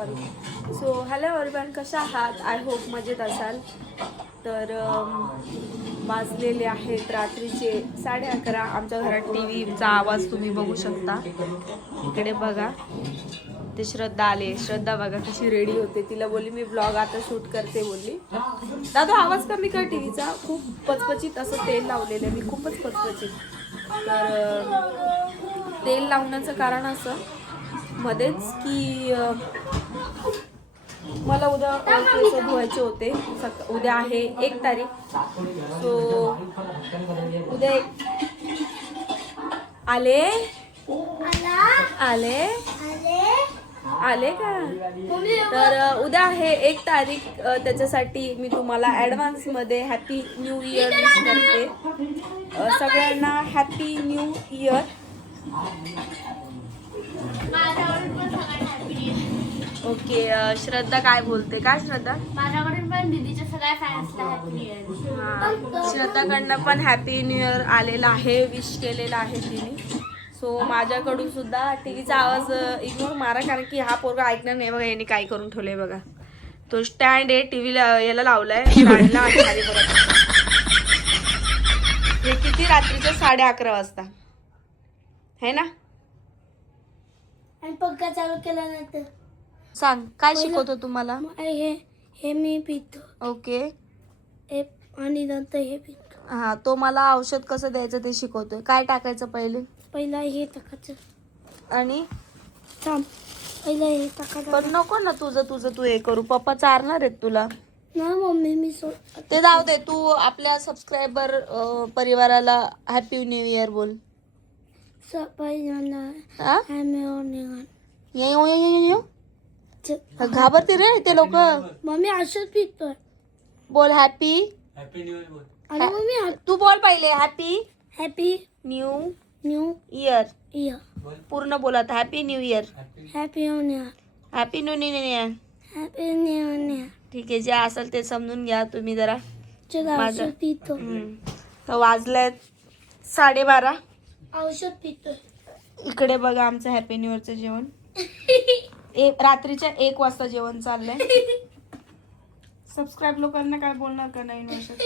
Sorry so hello everyone कशा आहात? I hope मजेत असाल. तर वाजलेले आहेत रात्रीचे साडे अकरा. आमच्या घरात टी व्हीचा आवाज तुम्ही बघू शकता. इकडे बघा. ते श्रद्धा आले. श्रद्धा बघा कशी रेडी होते. तिला बोलली मी ब्लॉग आता शूट करते बोलली. दादा आवाज कमी कर टी व्हीचा खूप पचपचित असं तेल लावलेलं आहे. मी खूपच पचपचित. तर तेल लावण्याचं कारण असं मध्येच की मला उद्या अं, केस धुवायचे होते. सक उद्या आहे एक तारीख. सो उद्या एक आले? आले? आले का? तर उद्या आहे एक तारीख. त्याच्यासाठी मी तुम्हाला ॲडव्हान्समध्ये हॅपी न्यू इयर विश करते सगळ्यांना happy new year. Okay Shraddha काय बोलते? काय श्रद्धा? माझ्याकडून पण दीदीच्या सगळ्या फॅन्सला हॅपी न्यू श्रद्धाकडनं पण हॅपी न्यू इयर आलेला आहे विश केलेला आहे तिने. सो माझ्याकडून सुद्धा टी व्हीचा आवाज इग्नोर मारा कारण की हा पोरगा ऐकणार नाही बघा यांनी काय करून ठेवलंय बघा. तो स्टँड आहे टी व्हीला याला लावलाय स्टँडला आणि खाली बघा. हे किती रात्रीचे साडे अकरा वाजता? है ना? आणि पंखा चालू केल्यानंतर. सांग काय शिकवतो तुम्हाला? हे हे मी पितो. ओके. हे आणि नंतर हे पितो. हा तो मला औषध कसं द्यायचं ते शिकवतोय. काय टाकायचं पहिले? पहिला हे टाकायचं. आणि? थांब. पहिला हे टाकायचं. पण नको ना तुझं तुझं तू हे करू. पप्पा चारणार आहेत तुला. ना मम्मी मी सो ते जाऊ दे तू आपल्या सबस्क्रायबर परिवाराला हॅपी न्यू इयर बोल. घाबरते रे ते लोक मम्मी असंच पितोय बोल हॅपी आणि मम्मी तू बोल पहिले happy happy new new year year पूर्ण बोलत happy new year happy new year happy new new year happy new year ठीक आहे जे असेल ते समजून घ्या तुम्ही जरा चला माझं- वाजलेत साडेबारा औषध पितोय. इकडे बघा आमचं हॅपी न्यू इयरचं जेवण. एक रात्रीच्या एक वाजता जेवण चाललंय. सबस्क्राईब लोकांना काय बोलणार का नवीन वर्षात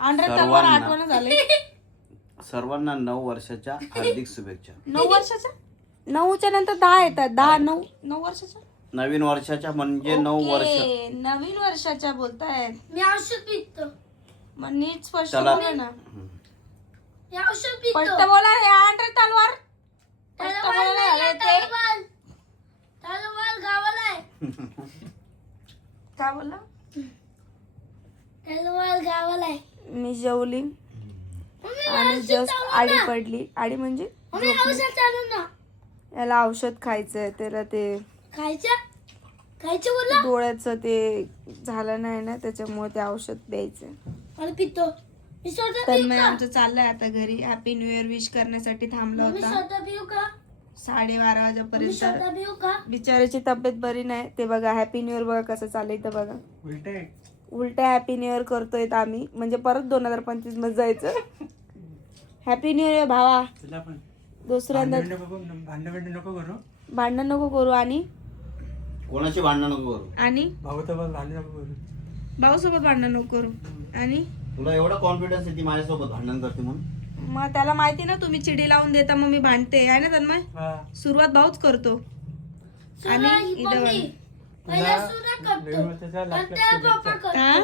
सर्वांना. आठवण झाले सर्वांना नऊ वर्षाच्या हार्दिक शुभेच्छा. नऊ वर्षाच्या? नऊच्या नंतर दहा येतात. दहा नऊ नऊ वर्षाच्या? नवीन वर्षाच्या म्हणजे नऊ वर्ष. ओके, नवीन वर्षाच्या बोलतायत. मी औषध पितो. मग नीट स्पष्ट. बोला ना. मी औषध पितो स्पष्ट बोला हे आंध्र तलवार. स्पष्ट बोला नाही आलं ते. तलवार. तलवार गावाला आहे. काय बोलला? तलवार गावाला आहे. मी जेवली. मम्मी आणि औषध जस्ट चालू आडी ना. पडली. आडी म्हणजे? मम्मी झोपली. औषध चालू ना. याला औषध खायचंय त्याला ते खायचं? खायचं बोला डोळ्याचं ते झालं नाही ना त्याच्यामुळे ते औषध द्यायचंय. मला पितो मी स्वतः तर पिऊ का? आमचं चाललंय आता घरी. हॅपी न्यू इयर विश करण्यासाठी थांबला मम्मी होता. स्वतः पिऊ का? साडेबारा मम्मी वाजेपर्यंत. स्वतः पिऊ का? बिचाराची तब्येत बरी नाही. ते बघा हॅपी न्यू इयर बघा कसं चाललंय इथं बघा. उलट्या हॅपी न्यू इयर करतोय आम्ही. म्हणजे परत दोन हजार पंचवीसमध्ये जायचं. हॅपी न्यू इयर भावा. दुसऱ्यांदा भांडण नको करू. भांडण नको करू आणि? कोणाची भांडण नको करू? आणि? भाऊ तर भांडण नको करू. भाऊ सोबत भांडण नको करू. आणि? तुला एवढा कॉन्फिडन्स आहे ती माझ्यासोबत भांडण करते म्हणून? मग त्याला माहिती ना तुम्ही चिडी लावून देता मग मी भांडते. आहे ना तन्मय? हा. सुरुवात भाऊच करतो. आणि इथं लाख नंतर लाख शुभेच्छा. करतो. हा?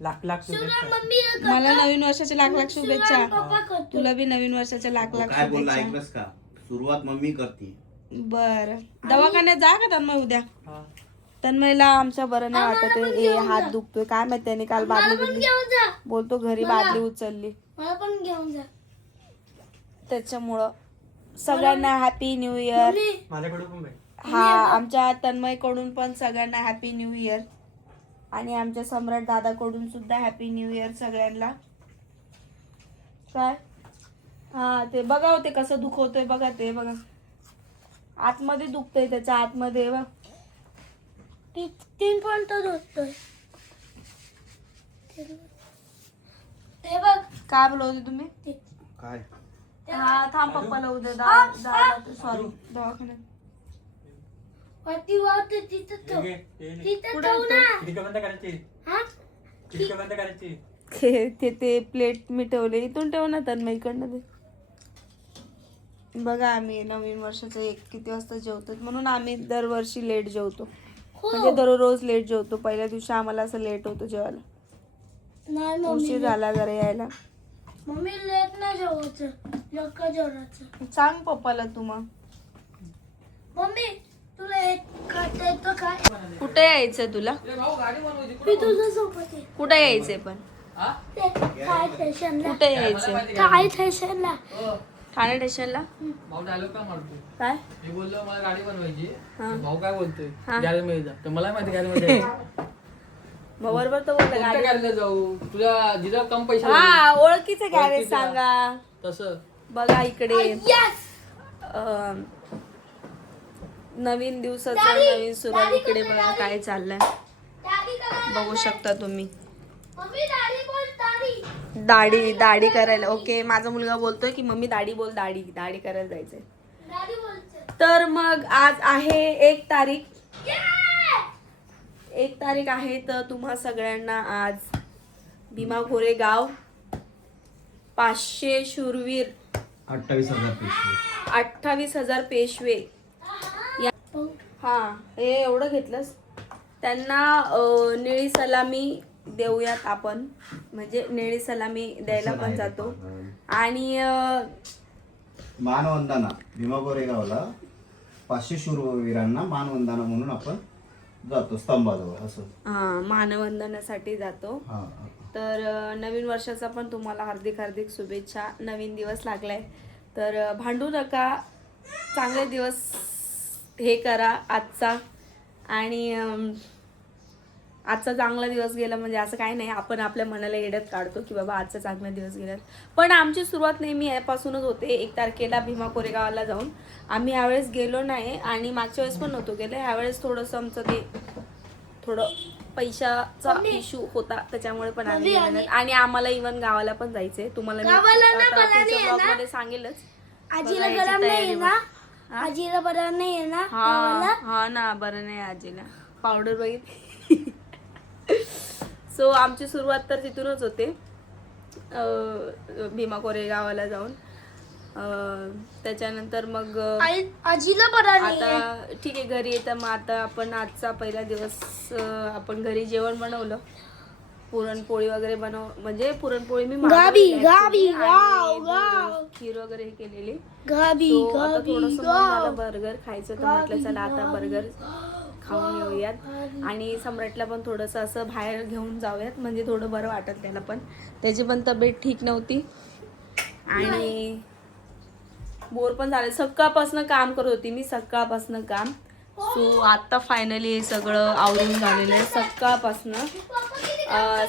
लाख लाख सुरा शुभेच्छा. मम्मी करतो. मला नवीन वर्षाच्या लाख लाख शुभेच्छा. तुला बी नवीन वर्षाच्या लाख तो लाख काय बोलला शुभेच्छा. ऐकलंस का? सुरुवात मम्मी करते. बर. दवाखान्यात जा का तन्मय उद्या? हा. तन्मयला आमच्या बरं नाही वाटत आहे. ए हात दुखतोय. काय माहीत त्याने काल बादली बोलतो घरी बादली उचलली. मला पण घेऊन जा. त्याच्यामुळं सगळ्यांना हॅपी न्यू इयर हा आमच्या तन्मयकडून पण सगळ्यांना हॅपी न्यू इयर आणि आमच्या सम्राट दादाकडून सुद्धा हॅपी न्यू इयर सगळ्यांना. काय? हा ते बघा हो ते कसं दुखवतोय बघा ते बघा. आतमध्ये दुखतंय त्याच्या आतमध्ये बघ. ती तीन पर्यंत होतोय. ते बघ. काय बोलवते तुम्ही? काय? हा थांब पप्पाला उद्या दा सॉरी दवाखान्यात. वरती वावते तिथं ठेव घे, घे. तिथं कुठे ठेव ना. खिडकी बंद करायची. हा? खिडकी बंद करायची. ते ते प्लेट मी ठेवले. इथून ठेव ना तर इकडनं दे बघा आम्ही नवीन वर्षाचं एक किती वाजता जेवतो म्हणून आम्ही दरवर्षी लेट जेवतो. म्हणजे दररोज लेट जेवतो. पहिल्या दिवशी आम्हाला असं लेट होतो जेवायला. नाही उशीर मम्मी झाला जरा यायला. मम्मी लेट नाही जेवायचं. लवकर जेवायचं. सांग पप्पाला तू मग. मम्मी तुला एक खाता येतं काय कुठे यायचं तुला? मी तुझं सोबत आहे कुठे यायचंय पण? ते काय स्टेशनला कुठे यायचंय? काय स्टेशनला ठाणे स्टेशनला? भाऊ डायलॉग का मारतो काय? मी बोललो मला गाडी बनवायची हा. भाऊ काय बोलतोय? हा. गॅरेजमध्ये जा. तर मला माहिती गॅरेजमध्ये. मग बरोबर तर बोलला गाडी. गॅरेजला जाऊ? तुझ्या जिजा कम पैसे हा ओळखीचं गॅरेज ओळखीचं. सांगा. तसं. बघा इकडे. अं, नवीन दिवसाचा नवीन सुरुवात इकडे बघा काय चाललंय. बघू शकता तुम्ही. मम्मी दाढी बोल दाढी दाढी दाढी करायला. ओके माझा मुलगा बोलतोय की मम्मी दाढी बोल दाढी दाढी करायला जायचंय. तर मग आज आहे एक तारीख. एक तारीख आहे तर तुम्हा सगळ्यांना आज भीमा गोरेगाव पाचशे शूरवीर. अठ्ठावीस हजार पेशवे. अठ्ठावीस हजार पेशवे. या हा हे एवढं घेतलंस. त्यांना निळी सलामी देऊयात आपण. म्हणजे निळी सलामी द्यायला पण जातो. आणि मानवंदना भीमा गोरेगावला पाचशे शूरवीरांना मानवंदना म्हणून आपण जातो स्तंभाजवळ असं. हा मानवंदनासाठी जातो. तर नवीन वर्षाचा पण तुम्हाला हार्दिक हार्दिक शुभेच्छा. नवीन दिवस लागलाय. तर भांडू नका. चांगले दिवस हे करा आजचा. आणि आजचा चांगला दिवस गेला म्हणजे असं काही नाही. आपण आपल्या मनाला येड्यात काढतो की बाबा आजचा चांगला दिवस गेला. पण आमची सुरुवात नेहमी यापासूनच होते. एक तारखेला भीमा कोरेगावाला जाऊन. आम्ही यावेळेस गेलो नाही आणि मागच्या वेळेस पण नव्हतो गेलो. ह्यावेळेस थोडंसं आमचं ते थोडं पैशाचा इश्यू होता. त्याच्यामुळे पण आम्ही. आणि आम्हाला इव्हन गावाला पण जायचंय. तुम्हाला मी सांगेलच. आजीला गरम नाही ना आजीला बरं नाही ना हा ना बरं नाही आजीला. पावडर बघितली. सो आमची सुरुवात तर तिथूनच होते. भीमा कोरेगावाला जाऊन. अं, त्याच्यानंतर मग आजीला बरं आता ठीक आहे घरी येतं. मग आता आपण आजचा पहिला दिवस आपण घरी जेवण बनवलं. पुरणपोळी वगैरे बनव म्हणजे पुरणपोळी मी गावी, गावी. खीर वगैरे हे केलेली. थोडस गाव. झालं बर्गर खायचं तर म्हटलं चला आता बर्गर. खाऊन येऊयात. आणि सम्राटला पण थोडस असं बाहेर घेऊन जाऊयात म्हणजे थोडं बरं वाटत त्याला पण. त्याची पण तब्येत ठीक नव्हती. आणि बोर पण झाले. सकाळपासून काम करत होती मी सकाळपासून काम. सो आता फायनली हे सगळं आवरून झालेलं आहे. सकाळपासून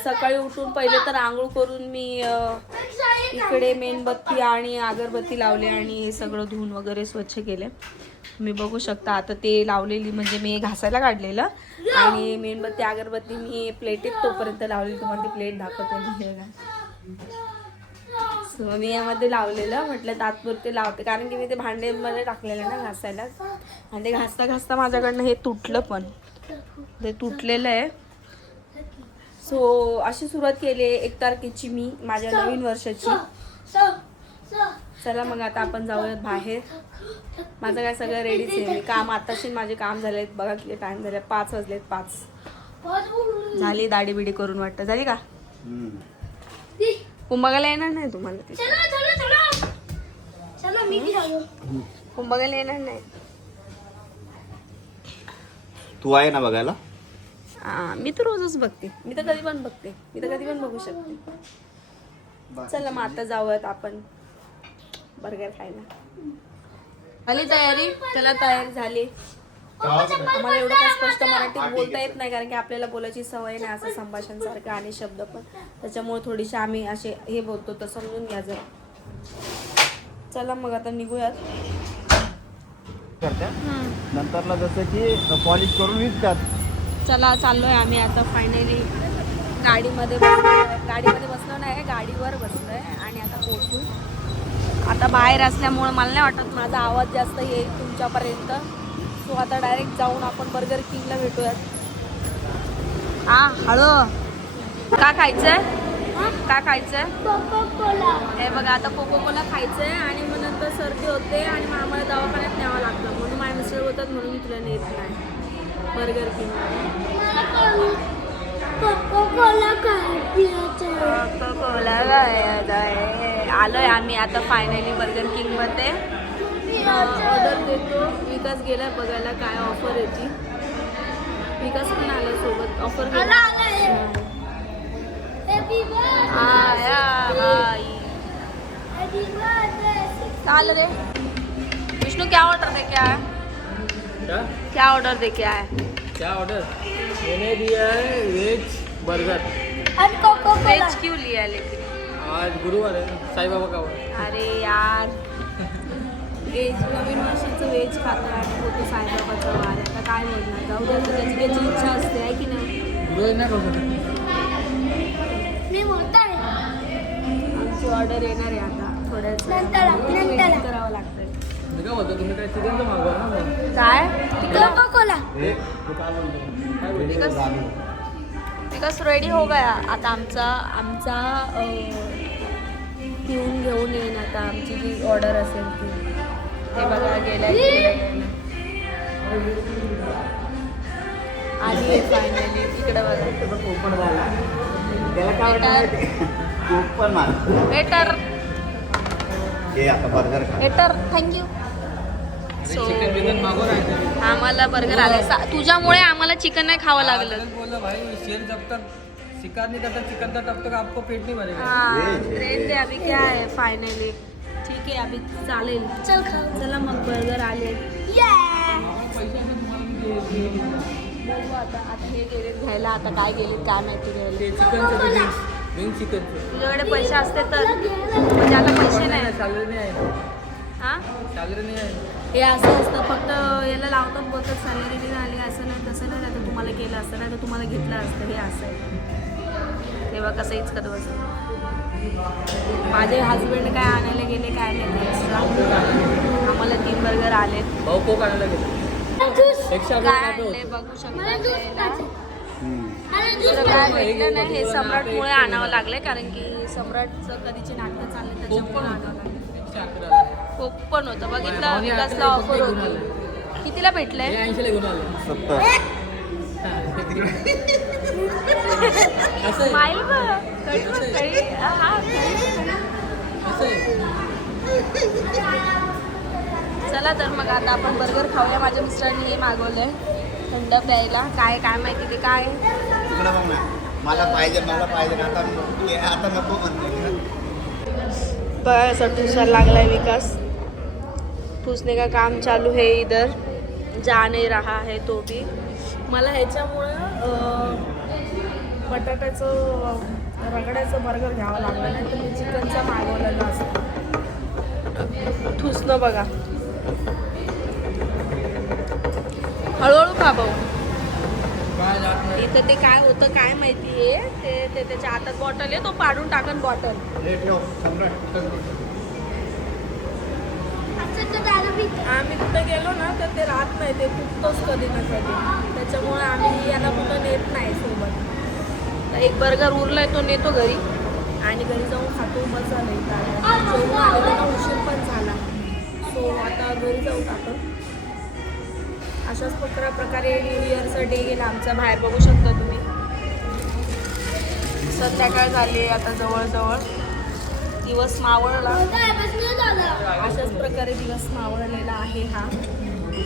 सकाळी उठून पहिले तर आंघोळ करून मी इकडे मेणबत्ती आणि अगरबत्ती लावले आणि हे सगळं धुवून वगैरे स्वच्छ केले. तुम्ही बघू शकता. आता ते लावलेली म्हणजे मी घासायला काढलेलं. आणि मेणबत्ती अगरबत्ती मी प्लेटीत तोपर्यंत लावलेली तुम्हाला ती प्लेट दाखवते मी हे सो मी यामध्ये लावलेलं. म्हटलं तात्पुरते लावते. कारण की मी ते भांडेमध्ये टाकलेलं ना घासायला. आणि ते घासता घासता माझ्याकडनं हे तुटलं पण. ते तुटलेलं आहे. सो अशी सुरुवात केली आहे एक तारखेची मी माझ्या नवीन वर्षाची. चला मग आता आपण जाऊयात बाहेर. माझं काय सगळं रेडीच आहे. मी काम आताशी माझे काम झाले बघा किती टाइम झाले. पाच वाजलेत पाच. झाली दाढी बिडी करून वाटतं. झाली का. कुंभगाला येणार नाही तुम्हाला ते. चला चला चला. चला मी बी जाऊ. कुंभगाला येणार नाही. तू आहे ना बघायला? मी तर रोजच बघते. मी तर कधी पण बघते. मी तर कधी पण बघू शकते. चला मग आता जाऊयात आपण. बर्गर खायला. झाली तयारी? चला तयारी झाली. आम्हाला एवढं काय स्पष्ट मराठीत बोलता येत नाही कारण की आपल्याला बोलायची सवय नाही असं संभाषण सारखं आणि शब्द पण. त्याच्यामुळे थोडीशी आम्ही असे हे बोलतो तर समजून घ्या जर. चला मग आता निघूयात. करत्या? नंतरला जसं की पॉलिश करून विकतात. चला चाललोय आम्ही आता फायनली गाडीमध्ये बसलो गाडीमध्ये बसलो नाही गाडीवर बसलोय आणि आता पोहोचू आता बाहेर असल्यामुळं मला नाही वाटत माझा आवाज जास्त येईल तुमच्यापर्यंत. सो आता डायरेक्ट जाऊन आपण बर्गर किंगला भेटूयात. हा हळू. का खायचंय? का खायचंय? हे बघा आता कोको कोला खायचंय आणि मग नंतर सर्दी होते आणि मग आम्हाला दवाखान्यात न्यावं लागतं म्हणून माझे मिस्टर होतात म्हणून मी तुला नेत नाही. बर्गर किंग आलोय आम्ही आता फायनली बर्गर किंगमध्ये ऑर्डर देतो. विकास गेला बघायला काय ऑफर येते विकास पण आला सोबत. ऑफर आला आला हॅपी आया हाय हॅपी बर्थडे चाल रे. विष्णु क्या ऑर्डर दे क्या है? क्या? क्या ऑर्डर दे क्या है? क्या ऑर्डर मैंने दिया है वेज बर्गर वेज क्यों लिया लेकिन? आज गुरुवार है साईबाबा का अरे यार. वेज नवीन वर्षाचं वेज खातो आणि होतो साईबाबाचा वार आहे. आता काय बोलणार? जाऊ दे आता त्याची त्याची इच्छा असते आहे की नाही? रोज नाही मी आहे आमची ऑर्डर येणार आहे आता. थोड्याच नंतर, नंतर. करावं लागतंय. काय बोलतो तुम्ही काय चिकनचं मागवा ना. मग. काय हे, तू काय बोलतो? काय बोलतो? विकास रेडी हो गया. आता आमचा आमचा पिऊन घेऊन येईन आता आमची जी ऑर्डर असेल ती. ते बघा गेल्या आली फायनली इकडे बघा. वेटर हे वेटर थँक्यू राहायचं आम्हाला बर्गर आले. सा- तुझ्यामुळे आम्हाला चिकन नाही खावं लागलं. बोला भाई शेर जब तक शिकार नहीं करता चिकन का तब तक आपको पेट नहीं भरेगा? हाँ ये- ट्रेन दे अभी क्या है फायनली ठीक आहे अभी चालेल. चल चला मग बर्गर आले आता आता हे घ्यायला आता काय गेलेत काय माहिती घ्यायला. तुझ्याकडे पैसे असते तर म्हणजे आता पैसे नाही. सॅलरी नाही आहे. हा? सॅलरी नाही आहे. हे असं असतं. फक्त याला लावतात बोलतात सॅलरी नाही झाली असं नाही तसं नाही आता तुम्हाला केलं असतं नाही तर तुम्हाला घेतलं असतं हे असं आहे. तेव्हा कसं इचकत बसत माझे हस्बंड काय आणायला गेले काय एक्स्ट्रा आम्हाला तीन बर्गर आलेत. भाऊ कोक आणायला गेलो. बघू मला शकता भेटलं नाही हे सम्राटमुळे आणावं लागले कारण की सम्राटचं कधीचे नाटकं चालले त्याच्यामुळे आणावं लागलं कोक पण होतं. बघितलं विकासला ऑफर होती. कितीला भेटलंय? हे सत्तर. हा, आहे. चला तर मग आता आपण बर्गर खाऊया. माझ्या मिस्टरांनी हे मागवलंय. थंड प्यायला. काय काय माहिती ते काय? मला पाहिजे मला पाहिजे. आता हे आता नको म्हणते. लागलाय विकास. ठूसने का काम चालू है इधर जा नहीं रहा है तो भी। मला ह्याच्यामुळं बटाट्याचं रगड्याचं बर्गर घ्यावं लागलं नाही तर मी चिकनचा मागवलेलं असतं. ठुसणं बघा. हळूहळू खा भाऊ इथं ते काय होतं काय माहिती आहे ते ते त्याच्या हातात बॉटल आहे तो पाडून टाकन बॉटल आम्ही कुठं गेलो ना तर ते राहत नाही ते तुटतोच कधी ना कधी. त्याच्यामुळे आम्ही याला कुठं नेत नाही सोबत. तर एक बर्गर उरलाय तो नेतो घरी. आणि घरी जाऊन खातो बस झालं इथं जेवण आलेलं ना उशीर पण झाला. सो आता घरी जाऊन आपण अशाच प्रकारे प्रकारे न्यू इयरचा डे गेला आमचा. बाहेर बघू शकता तुम्ही. संध्याकाळ झाली आता जवळजवळ दिवस मावळला. अशाच प्रकारे दिवस मावळलेला आहे हा.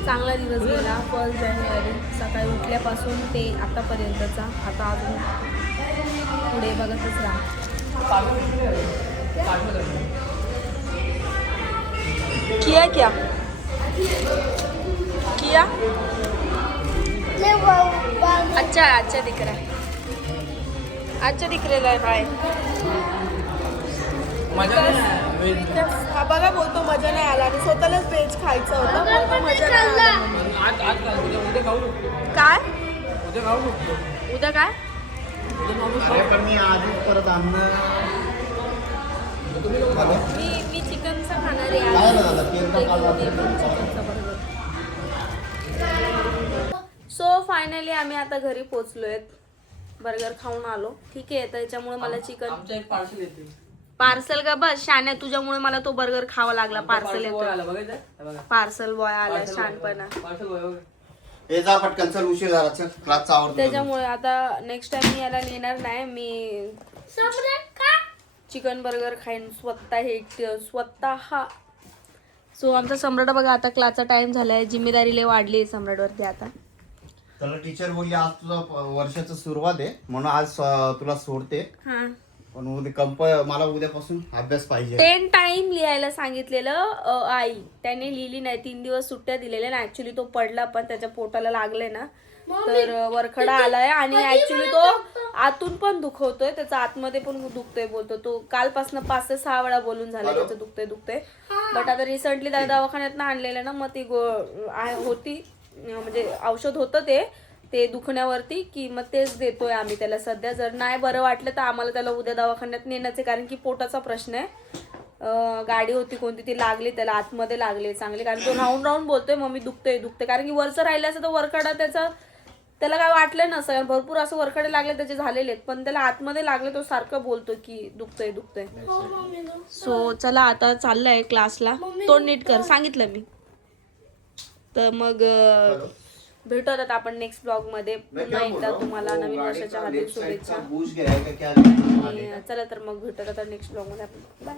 चांगला दिवस गेला. फर्स्ट जानेवारी सकाळी उठल्यापासून ते आतापर्यंतचा. आता अजून पुढे बघतच राहा. किया क्या? किया? अच्छा अच्छा दिख रहा है अच्छा दिख रहा है बाय मजा नाही. हा बघा बोलतो मजा नाही आला. आणि स्वतःलाच व्हेज खायचं होतं बोलतो मजा नाही आला खाल्लं. म्हणून. आज आज काय? उद्या उद्या खाऊ शकतो काय? उद्या खाऊ शकतो उद्या काय? उद्या नॉनव्हेज अरे पण मी आधीच परत आणणं तुम्ही लोक मी मी चिकनचं खाणार घेऊन येतील चिकनचा बर्गर सो फायनली आम्ही आता घरी पोचलोय बर्गर खाऊन आलो. ठीक आहे त्याच्यामुळे मला चिकन आमचं एक पार्सल येते. पार्सल का बस शान्या तुझ्यामुळे मला तो बर्गर खावा लागला पार्सल येतो आला बघायचं हे बघा. पार्सल बॉय आला शानपणा. हे जा पटकन चल उशीर झाला चल क्लासचा आवडतो त्याच्यामुळे आता नेक्स्ट टाइम मी याला नेणार नाही मी सम्राट का? चिकन बर्गर खाईन स्वतः हे स्वतः. सो आमचा सम्राट बघा आता क्लासचा टाइम झालाय जिम्मेदारी लय वाढली आहे सम्राटवरती आता. त्याला टीचर बोलली आज तुझा वर्षाचं सुरुवात आहे म्हणून आज तुला सोडते. हा. पण उद्या कंप मला उद्यापासून अभ्यास पाहिजे. टेन टाइम लिहायला सांगितलेलं अ, आई. त्याने लिहिली नाही. तीन दिवस सुट्ट्या दिलेल्या ना. ऍक्च्युली तो पडला पण त्याच्या पोटाला लागले ना. तर अ, वरखडा आलाय आणि ऍक्च्युली तो आतून पण दुखवतोय. त्याचा आतमध्ये पण दुखतोय बोलतो. तो कालपासून पाच ते सहा वेळा बोलून झाला त्याचं दुखतंय दुखतंय. बट आता रिसेंटली त्या दवाखान्यात आणलेलं ना मग ती गो होती. म्हणजे औषध होतं ते. ते दुखण्यावरती की मग तेच देतोय आम्ही त्याला. सध्या जर नाही बरं वाटलं तर आम्हाला त्याला उद्या दवाखान्यात नेणंच आहे कारण की पोटाचा प्रश्न आहे. गाडी होती कोणती ती लागली त्याला आतमध्ये लागले चांगले. कारण तो राहून राहून बोलतोय मम्मी दुखतोय दुखतंय. कारण की वरचं राहिलं असं तर वरकडा त्याचा त्याला काय वाटलं नसतं. कारण भरपूर असं वरकडे लागले त्याचे झालेले आहेत. पण त्याला आतमध्ये लागले तो सारखं बोलतो की दुखतंय दुखतंय. हो. सो चला आता चाललाय क्लासला तो नीट कर. सांगितलं मी. तर मग आता आपण नेक्स्ट ब्लॉगमध्ये. पुन्हा एकदा तुम्हाला नवीन वर्षाच्या हार्दिक शुभेच्छा. चला तर मग भेटूयात आता नेक्स्ट ब्लॉगमध्ये. आपण बाय